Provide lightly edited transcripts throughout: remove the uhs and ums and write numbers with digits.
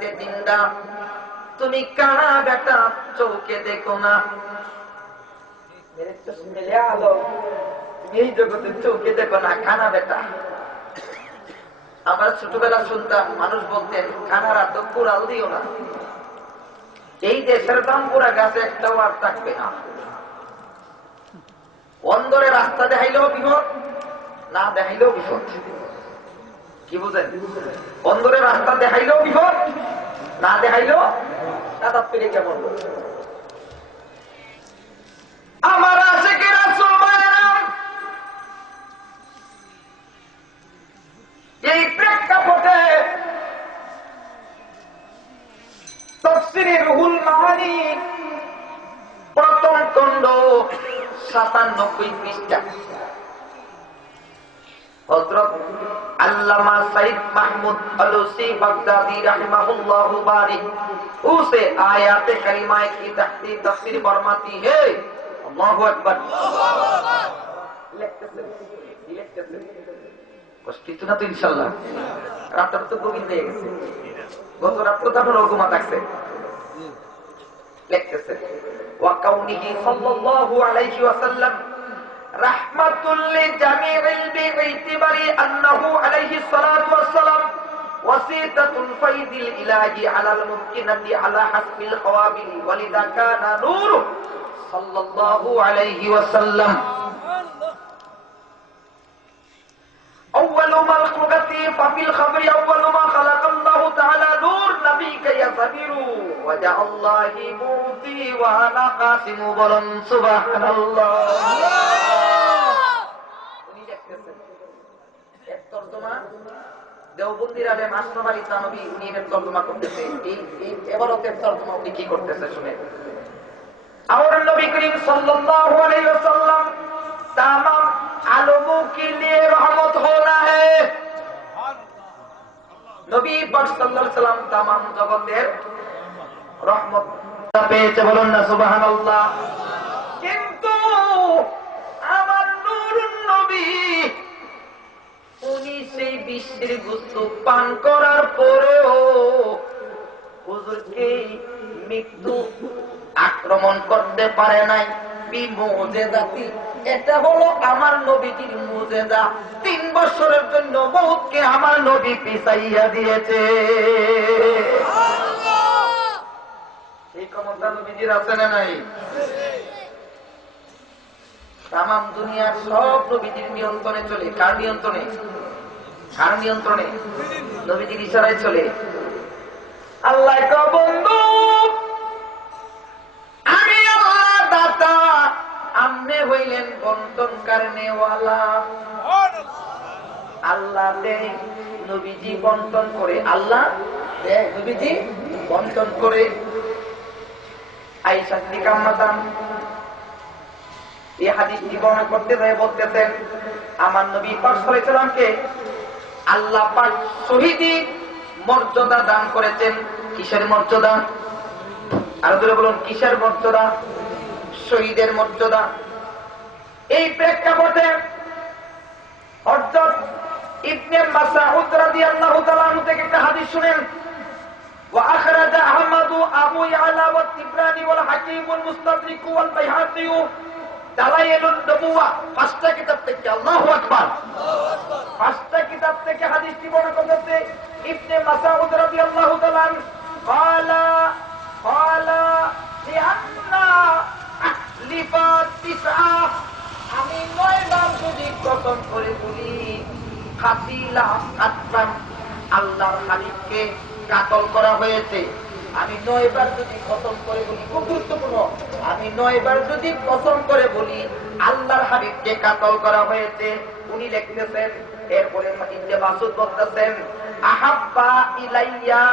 বেটাতে জিন্দা, তুমি কানা বেটা চোখে দেখো না। এই জগতে চোখে দেখো না, কানা বেটা। আমরা ছোটবেলা শুনতাম মানুষ বলতেন কানারা তো কুড়াল দিও না। এই দেশের দামপুরা গাছে একটাও আর থাকবে না। অন্দরে রাস্তা দেখাইলেও বিপদ, না দেখাইলেও বিপদ। কি বুঝেন? অন্দরে রাস্তা দেখাইলেও বিপদ, না দেখাইলেও কাদা পেরে কেমন। আমার আছে কি রাসূল বলেন, এই প্রেক্ষাপটে তাফসীরে রুহুল মাআনি প্রথম খণ্ড ৯৭ পৃষ্ঠা হযরত আল্লামা সাইদ মাহমুদ আলুসি বাগদাদি রাহিমাহুল্লাহু বারিক उसे आयात करीमा की तफसीर फरमाती है। अल्लाहु अकबर। কষ্ট না তো ইনশাআল্লাহ। রাতটা তো গভীর হয়ে গেছে, গত রাত তো আপনার ঘুমা থাকছে। লিখতেছে ওয়া কাউনিহি সাল্লাল্লাহু আলাইহি ওয়াসাল্লাম রাহমাতুল লিজামিল বিইতিবারি আন্নাহু আলাইহি সালাতু ওয়াসসালাম ওয়াসিতাতুল ফাইদিল ইলাহি আলাল মুমকিনাতি আলা হাসবিল কওয়াবিল ওয়ালিদা কানা নূর সাল্লাল্লাহু আলাইহি ওয়াসাল্লাম أول ما خلقت ففي الخبر أول ما خلق الله تعالى نور نبيك يصبر وجاء الله موتي وأنا قاسم بلن سبحان الله তরজমা দেওবন্দির আলেম আশরাফ আলী থানভী উনি এর তরজমা করতেছে। এই এবারতের তরজমা উনি কি করতেছে শুনে। और नबी करीम सल्लल्लाहु अलैहि वसल्लम तमाम आलमों के लिए रहमत होना है। नबी पाक सल्लल्लाहु अलैहि वसल्लम तमाम जगतेर रहमत পেয়েছে, বলুন না সুবহানাল্লাহ। কিন্তু আমার নূরুন নবী উনি সেই বিশ্বের গোশত পান করার পরেও হুজুরকে মৃত্যু আক্রমণ করতে পারে নাই। বিমুজিজাতি, এটা হলো আমার নবীজির মুজিজা। ৩ বছরের জন্য মওতকে আমার নবী পিছাইয়া দিয়েছে। এই ক্ষমতা নবীজির আছে না নাই? তামাম দুনিয়ার সব নবীজির নিয়ন্ত্রণে চলে। কার নিয়ন্ত্রণে? কার নিয়ন্ত্রণে? নবীজির ইশারায় চলে। আল্লাহ কা বন্ধু, আমি আল্লাহ দাতা, আমনে হইলেন বন্টন কারনেওয়ালা। আল্লাহ দেয়, নবীজি বন্টন করে। আল্লাহ দেয়, নবীজি বন্টন করে। আয়েশা সিদ্দিকা আম্মাজান এই হাদিসটি বর্ণনা করতে গিয়ে বলতেছেন, আমার নবী পাক সাল্লাল্লাহু আলাইহি ওয়াসাল্লামকে আল্লাহ পাক শহীদি মর্যাদা দান করেছেন। কিসের মর্যাদা? আর ধরে বলুন কিসের মর্যাদা? শহীদের মর্যাদা। এই প্রেক্ষাপটে হযরত ইবনে মাসউদ রাদিয়াল্লাহু তাআলা আনহু থেকে একটা হাদিস শুনেন। ওয়া আখরাজা আহমদ আবু ইয়ালা ওয়া তিবরানি ওয়াল হাকিম ওয়াল মুস্তাদরিক ওয়াল বাইহাকি দালাইলুন নবুওয়া, ৫টা কিতাব থেকে। আল্লাহু আকবার। ৫টা কিতাব থেকে হাদিসটি বর্ণনা করতেছে ইবনে মাসউদ রাদিয়াল্লাহু তাআলা ক্বালা লিআন্না আহলিফা তিসআ, আমি ৯ বার যদি কসম করে বলি কাতিলা কাতরান, আল্লাহর হাবিবকে কাতল করা হয়েছে। আমি ৯ বার যদি কসম করে বলি, খুব গুরুত্বপূর্ণ, আমি ৯ বার যদি কসম করে বলি আল্লাহর হাবিবকে কাতল করা হয়েছে। উনি লিখতেছেন, এরপরে ইবনে মাসউদ বলতেছেন, আহাব্বা ইলাইয়া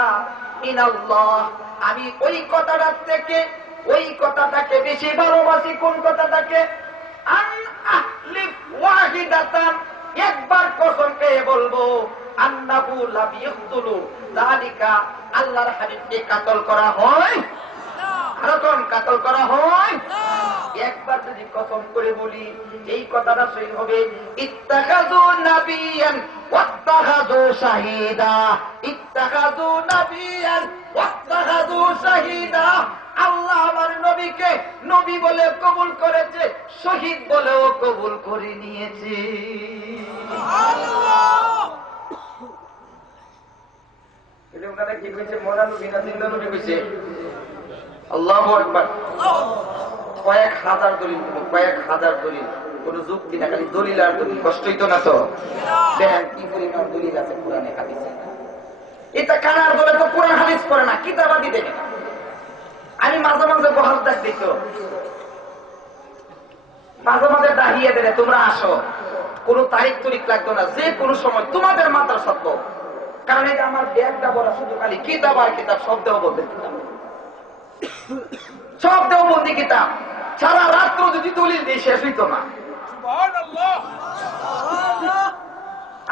মিনাল্লাহ, আমি ওই কথাটাকে বেশি ভালোবাসি। কোন কথাটাকে? আন আহলিফ ওয়াহিদাতান, একবার কসম খেয়ে বলবো আন্নাহু লাম ইয়াকতুলু যালিকা, আল্লাহর হাবিবকে কাতল করা হয় না। কারণ কাতল করা হয় না। একবার যদি কসম করে বলি এই কথাটা সহি হবে। ইত্তাখাযু নাবিয়ান ওয়াত্তাখাযু শাহীদা, ইত্তাখাযু নাবিয়ান ওয়াত্তাখাযু শাহীদা। আল্লাহ আমার নবীকে নবী বলে কবুল করেছে, শহীদ বলেও কবুল করে নিয়েছে। ওনারা কি কইছে? মোরা নবী না জিন্দা নবী কইছে? আল্লাহু আকবার। কয়েক হাজার দলিল, কয়েক হাজার দলিল, কোন যুক্তি না, খালি দলিল আর দলিল। কষ্টই তো না তো? দেখেন কি পরিমাণ দলিল আছে কোরআনে হাদিসে। এটা কানার দলে তো কোরআন হাদিস করে না, কিতাবাদি দেখে না। আমি মাঝে মাঝে বহাল দেখি তো, মাঝে মাঝে দাঁড়িয়ে দেবে, তোমরা আসো, কোন তারিখ তরিখ লাগতো না, যে কোনো সময় তোমাদের মাথার সত্য। কারণ এটা আমার ব্যাগটা বলা শুধু খালি কিতাব আর কিতাব, সব দেওবন্দির কিতাব, সব দেওবন্দি কিতাব। সারা রাত্র যদি দলিল দিয়ে শেষ হইত না।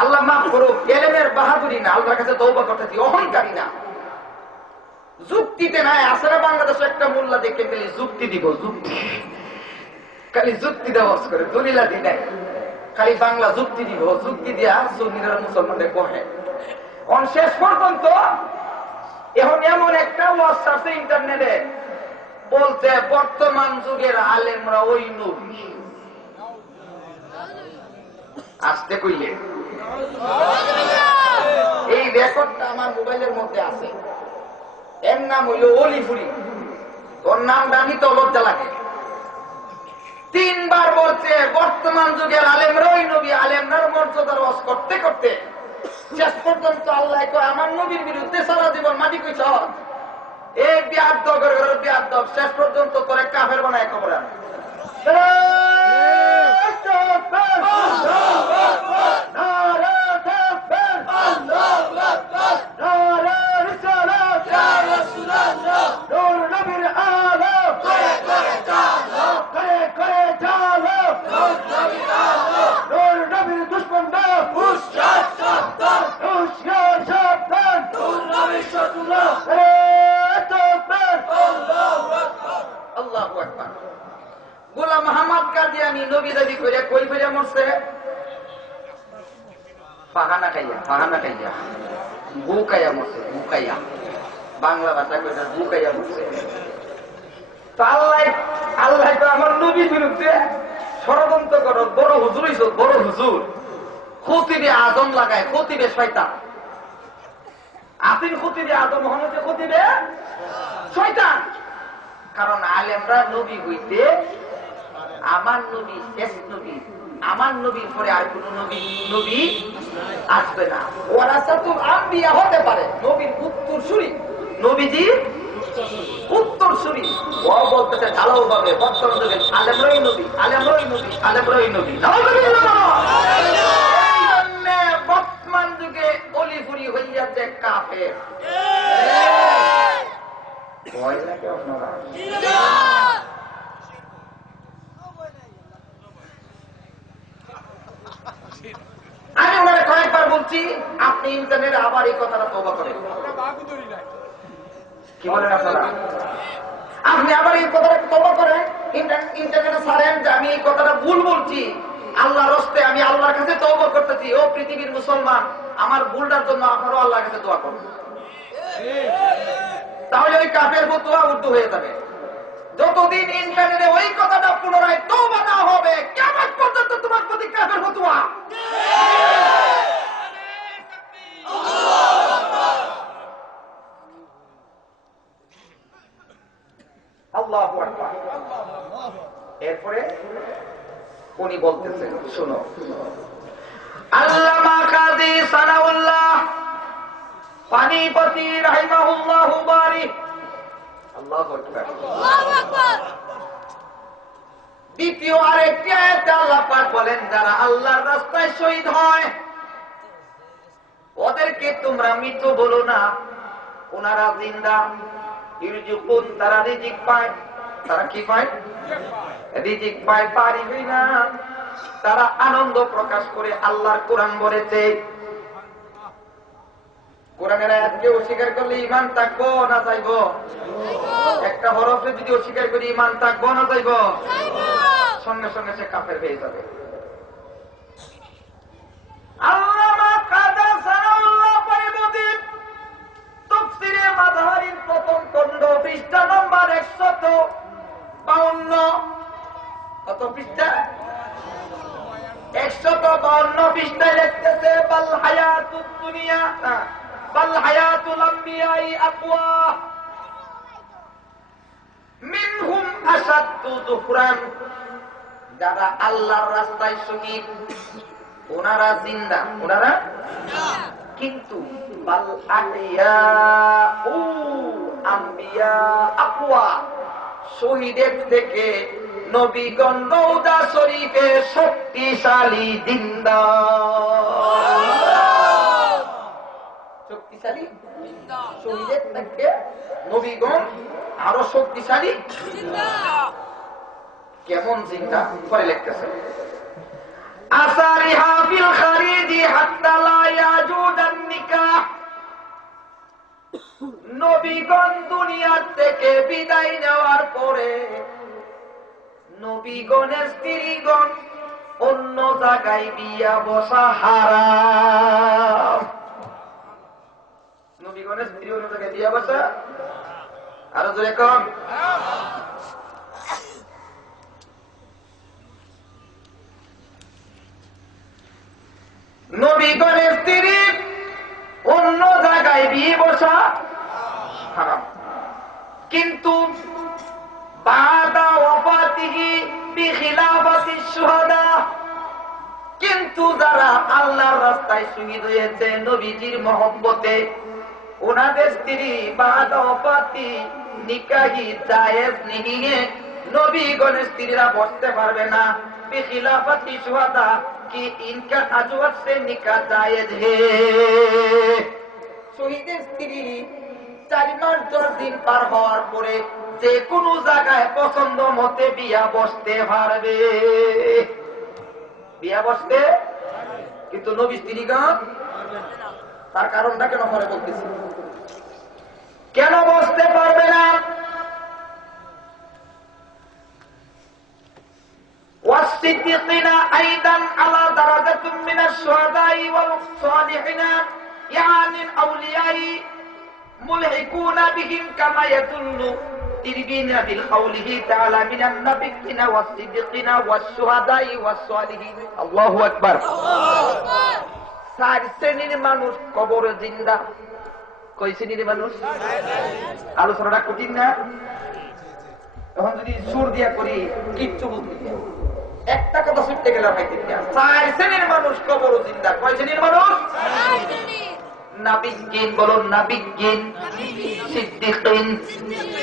আল্লাহ মাফ করুক, এলেমের বাহাদুরি না, আল্লাহর কাছে তওবা করতেছি, অহংকারী না, যুক্তিতে নাই। আসলে বাংলাদেশে একটা মোল্লা দেখে খালি যুক্তি দিব, যুক্তি, খালি যুক্তি দেওয়া করে, দলিলা দি নাই, খালি বাংলা যুক্তি দিব, যুক্তি দিয়া সুন্নিরা মুসলমানদের কহে। শেষ পর্যন্ত এখন এমন একটা ওয়াজ আছে ইন্টারনেটে, বলতে বর্তমান যুগের আলেমরা ওই নবী। আসতে কইলে এই রেকর্ডটা আমার মোবাইলের মধ্যে আছে। এর নাম হইল অলিফুরি। ওর নামটা আমি তো লজ্জা লাগে। 3 বার বলছে বর্তমান যুগের আলেমরা ওই নবী। আলেমরার মর্যাদার ওয়াজ করতে করতে শেষ পর্যন্ত আল্লাহ কয় আমার নবীর বিরুদ্ধে সারা জীবন মাটি কইছ, এই বিয়াদ্দব করে বিয়াদ্দব, শেষ পর্যন্ত তোরে কাফের বানায় খবর আনে। গোলাম আহমদ কাদিয়ানী নবী দাবি করে কই ফিরে মরছে? ফাহানা খাইয়া বুকাইয়া মরছে, বুকাইয়া, বাংলা ভাষা কইটা বুকাইয়া মরছে। আল্লাহ তো আমার নবীর বিরুদ্ধে ষড়যন্ত্র করো, বড় হুজুর হইছ, বড় হুজুর, খতিবে আজম লাগায়, খতিবে শয়তান। আপনি খতিবে আজম হন, খতিবে শয়তান। কারণ আলেমরা নবী হইতে আমার নবী শেষ নবী, আমার নবীর পরে আর কোন নবী আসবে না। ওয়ারাসাতুল আম্বিয়া হতে পারে, নবীর উত্তরসূরি, নবীজি উত্তরসূরি। ও বলতেছে ঢালাওভাবে বর্তমান যুগে আলেমরাই নবী, আলেমরাই নবী, আলেমরাই নবী। বর্তমান যুগে অলিফুরি হইয়াছে কাফের। ভয় লাগে আপনারা? আমি ওনারে কয়েকবার বলছি, আপনি ইন্টারনেটে আবার এই কথাটা তওবা করেন। কি বলেন আপনারা? আপনি আবার এই কথাটা তওবা করেন, ইন্টারনেটে ছাড়েন যে আমি এই কথাটা ভুল বলছি। আল্লাহর হস্তে আমি আল্লাহর কাছে তওবা করতেছি। ও পৃথিবীর মুসলমান, আমার ভুলটার জন্য আপনারাও আল্লাহর কাছে দোয়া করুন। তাহলে ওই কাফের ফতোয়া উর্দু হয়ে যাবে। যতদিন ইন্টারনেটে ওই কথাটা পুনরায় তওবা না হবে, কিয়ামত পর্যন্ত তোমার প্রতি কাফের ফতোয়া। আল্লাহু আকবার। এরপরে উনি বলতেছেন, শুনো, আল্লামা কাজী সানাউল্লাহ পানিপতি রাহিমাহুল্লাহু বারি। আল্লাহু আকবার। দ্বিতীয় আরেকটি আয়াতে আল্লাহ পাক বলেন, যারা আল্লাহর রাস্তায় শহীদ হয় ওদেরকে তোমরা মৃত বলো না, ওনারা জিন্দা। ইরজুকুন, তারা রিজিক পায়। তারা কি পায়? রিজিক পায়, পারিবে না। তারা আনন্দ প্রকাশ করে। আল্লাহর কোরআন বলেছে, কোরআনের আয়াতকে অস্বীকার করলে ঈমান থাকবো না যাইবো? একটা হরফে যদি অস্বীকার করি ঈমান থাকবো না যাইবো? সঙ্গে সঙ্গে সে কাফের হয়ে যাবে। আল্লামা কাজী সানাউল্লাহ পানিপতি দুনিয়া বাল হায়াতুল আম্বিয়াই আকওয়া মিনহুম আসাদ্দু যুফরান। যারা আল্লাহর রাস্তায় শহীদ ওনারা জিন্দা, ওনারা কিন্তু বাল আহইয়াউ আম্বিয়া আকওয়া, শহীদের থেকে নবীগণ রওজা শরীফে শক্তিশালী জিন্দা। শক্তিশালী শহীদের থেকে নবীগণ আরো শক্তিশালী কেমন জিন্দা পরে লিখতেছে আসারিহা বিল খারিজি হাত্তা লা ইয়াজুদান নিকাহ। নবীগণ দুনিয়া থেকে বিদায় নেওয়ার পরে নবীগণের স্ত্রীগণ অন্য জায়গায় বিয়া বসা হারাম। নবীগণের স্ত্রী অন্য জায়গায় বিয়া বসা আরো জোরে কম। নবীগণের স্ত্রী অন্য জায়গায় বিয়ে বসা হারাম, কিন্তু বাদা ওয়াফাতিহি বিখিলাফাতি শুহাদা, কিন্তু যারা আল্লাহর রাস্তায় শহীদ হয়েছে নবীজির মহব্বতে, ওনাদের স্ত্রী বাদা ওয়াফাতি নিকাহি জায়েজ নিহিয়ে নবীগণের স্ত্রীরা বসতে পারবে না। বিখিলাফাতি শুহাদা कि इनका अजवत से निकाह जायज है। শহীদের স্ত্রী 4 মাস 10 দিন পার হওয়ার পরে যে কোনো জায়গায় পছন্দ মতে বিয়া বসতে পারবে, বিয়া বসতে, কিন্তু নবী স্ত্রীগণ তার কারণটা কেন পরে বলতেছি, কেন বসতে পারবে না? والصديقين أيضا على درجة من الشهداء والصالحين يعني الأولياء ملحقون بهم كما يدل تربين بالقوله تعالى من النبيين والصديقين والشهداء والصالحين। الله أكبر। 4 শ্রেণীর মানুষ কবরে জিন্দা। কয় শ্রেণীর মানুষ? আলোচনাটা কঠিন না? এখন যদি সুর দিয়া করি কিচ্ছু বুঝতে একটা কথা ছুটতে গেলে ভাইতে 4 শ্রেণীর মানুষ কবর জিন্দা। কয় শ্রেণীর মানুষ? নাবিয়্যিন, বলুন নাবিয়্যিন, সিদ্দিকিন,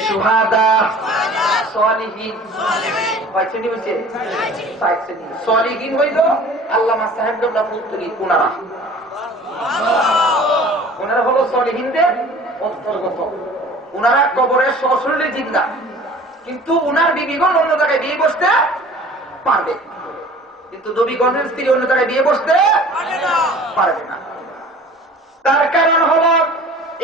শুহাদা, সালিহিন। কয় শ্রেণী হইছে? 4 শ্রেণী। সালিহিন হইল আল্লামা সাহেব দৌলা পুত্রী ওনারা, ওনারা হলো সালিহিনদের অন্তর্গত। ওনারা কবরে সশরীরে জিন্দা, কিন্তু উনার বিবিগণ অন্য জায়গায় বিয়ে বসতে পারবে, কিন্তু নবীগণের স্ত্রী অন্য জায়গায় বিয়ে বসতে পারবে না। তার কারণ হলো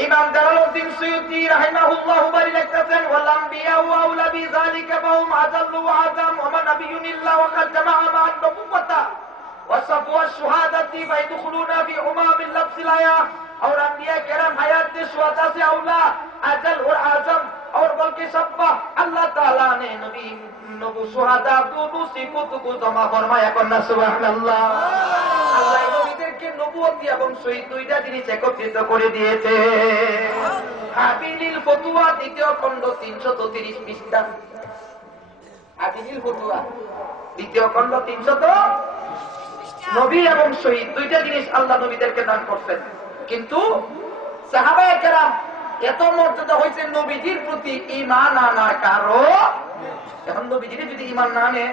ইমাম জালালউদ্দিন সুয়ুতী রাহিমাহুল্লাহু বারি লিখতেছেন ওয়াল আম্বিয়া ওয়া আউলা বিযালিকা বাহুম আযাল্লু ওয়া আযাম ওয়া মান নাবিয়্যুন ইল্লা ওয়া কাদ জামাআ মা'আন নবুওয়াতা ওয়া সাফওয়া শুহাদাতি ফায়দখুলুনা ফি উমামিল লাফযিল আয়া। और अंबिया किराम हयात से शुहदा से औला अजल और आजम और बल्कि सब्बा अल्लाह ताला ने नबी नबू शुहदा दोनों सिफत को जमा फरमाया करना सुबहानाल्लाह। আল্লাহ নবীদেরকে নবুয়ত এবং শহীদ দুইটা জিনিস একত্রিত করে দিয়েছে। হাবিলিল ফতুয়া দ্বিতীয় খণ্ড 330 পৃষ্ঠা। হাবিলিল ফতুয়া দ্বিতীয় খণ্ড 300 নবী এবং শহীদ দুইটা জিনিস আল্লাহ নবীদেরকে দান করতেন, কিন্তু সাহাবায়ে কেরাম এত মর্যাদা হয়েছে নবীজির প্রতি ঈমান আনার কারণ। এখন নবীজির যদি ঈমান না আনে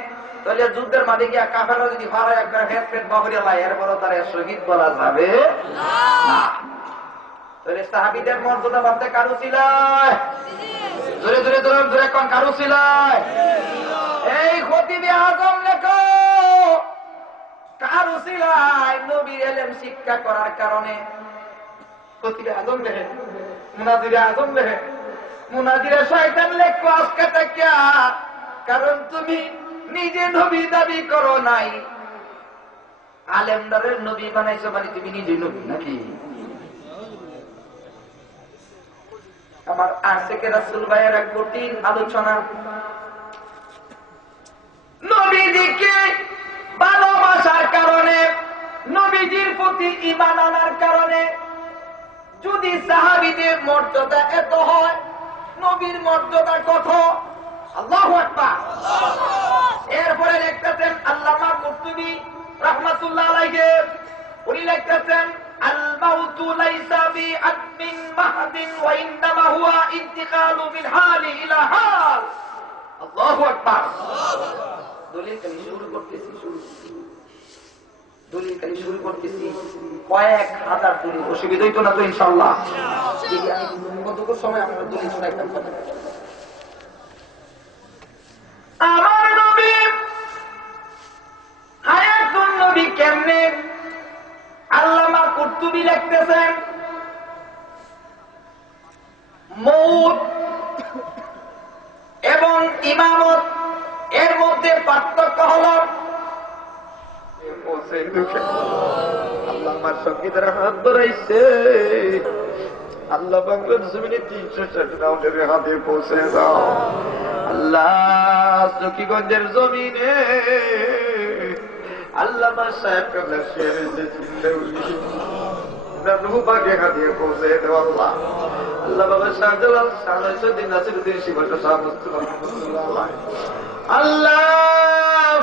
তাহলে যুদ্ধের মাঠে গিয়া কাফেররা যদি ফাড়ায় একবার হেড পেট বাবুরে লাই এরপর তারা শহীদ বলা যাবে না। তাহলে সাহাবীদের মর্যাদা বাড়তে কারো ছিল? জোরে জোরে জোরে জোরে কোন কারো ছিল? এই খতিবে আজম লেখো কারো ছিল নবীর ইলম শিক্ষা করার কারণে। খতিবে আজম লেখে, মুনাজিরে আজম লেখে, মুনাজিরে শয়তান লেখো আজকে থেকে, কারণ তুমি নিজে নবী দাবি করো নাই, আলেমদারের নবী বানাইছো, মানে তুমি নিজে নবী নাকি? আমার আশিকে রাসূল ভাইয়ের এক কঠিন আলোচনা। নবীজিকে ভালোবাসার কারণে, নবীজির প্রতি ঈমান আনার কারণে সাহাবীদের মর্যাদা এত হয়, নবীর মর্যাদা কত? আল্লাহু আকবার। এরপরে লিখতেছেন আল্লামা কুরতুবী রাহমাতুল্লাহ আলাইহি, উনি লিখতেছেন আল মাউতু লাইসা বিআদমিন মাহদিন ওয়া ইন্নামা হুয়া ইন্তিকালু মিন হালি ইলা হাল। আল্লাহু আকবার। দলিল খালি শুরু করতেছি, দলিল খালি শুরু করতেছি, কয়েক হাজার দলিল। অসুবিধা হইতো না তো ইনশাআল্লাহ? কতটুকু সময় আপনার দলিল শোনাইতাম কথা। আমার নবী হায়াতুন নবী কেমনে? আল্লামা কুরতুবী লিখতেছেন মউত এবং ইমামত এর মধ্যে পার্থক্য হল আল্লাহ আমার সঙ্গীদের হাত ধরাইছে। আল্লাহ বাংলার জমিনে 360 রাউন্ডের হাতে পৌঁছে দাও। আল্লাহ চকিগঞ্জের জমিনে আল্লামা সাহেব কাবলা রুহুবাগে হাতিয়ে পৌঁছে দেও আল্লাহ। আল্লাহ বাবা শাহজালাল শাহসুদ্দিন নাসিরউদ্দিন শিবতা সাহেব আল্লাহ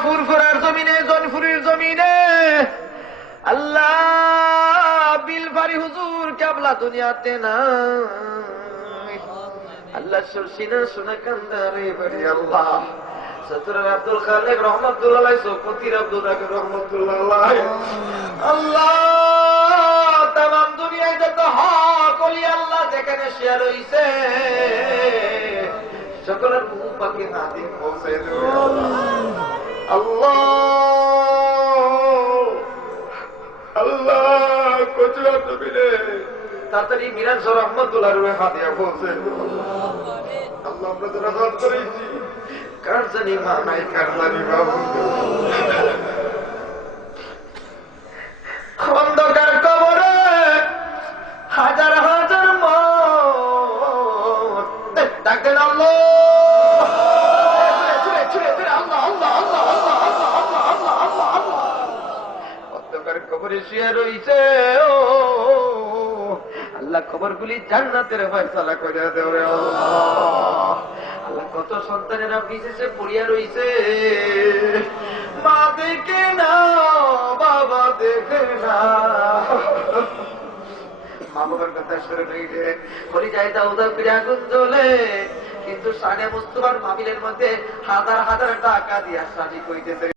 ফুরফুরার জমিনে, জনপুরের জমিনে আল্লাহ বিলবাড়ি হুজুর কাবলা দুনিয়াতে না আল্লাহ সরসিনা সোনা কান্দারে বাড়ি আল্লাহ সতুরার আব্দুল খালেক রহমতুল্লাহ আলাইহি, সৌকতির আব্দুল রাকিব রহমতুল্লাহ আলাইহি। আল্লাহ তামাম দুনিয়ায় যত হক ওলি আল্লাহ যেখানে শেয়ার হইছে সকলের মুখ পাকে নাদি পৌঁছে দেও আল্লাহ। আল্লাহ কচুয়া জমিনে তাড়াতাড়ি মিরাজ রহমতুল্লাহ রুহে হাতিয়া পৌঁছে দেও আল্লাহ। আমরা যারা হাত করেছি কার জানি মা নাই, কার জানি বাবু। অন্ধকার কবরে হাজার হাজার মত ডাকেন আল্লাহ। অন্ধকার কবরে শুয়ে রইছে আল্লাহ, খবরগুলি জান্নাতের ফয়সালা করে দেও আল্লাহ। আল্লাহ কত সন্তানেরা বিশেষে পড়িয়া রইছে, মা দেখে না, বাবা দেখে না, মা বাবার কথা শুনে রইলে বলি যায় দাউদা ফিরে আগুন জ্বলে, কিন্তু সানে মুস্তফার মাহফিলের মধ্যে হাজার হাজার টাকা দিয়া সাজি কইতেছে।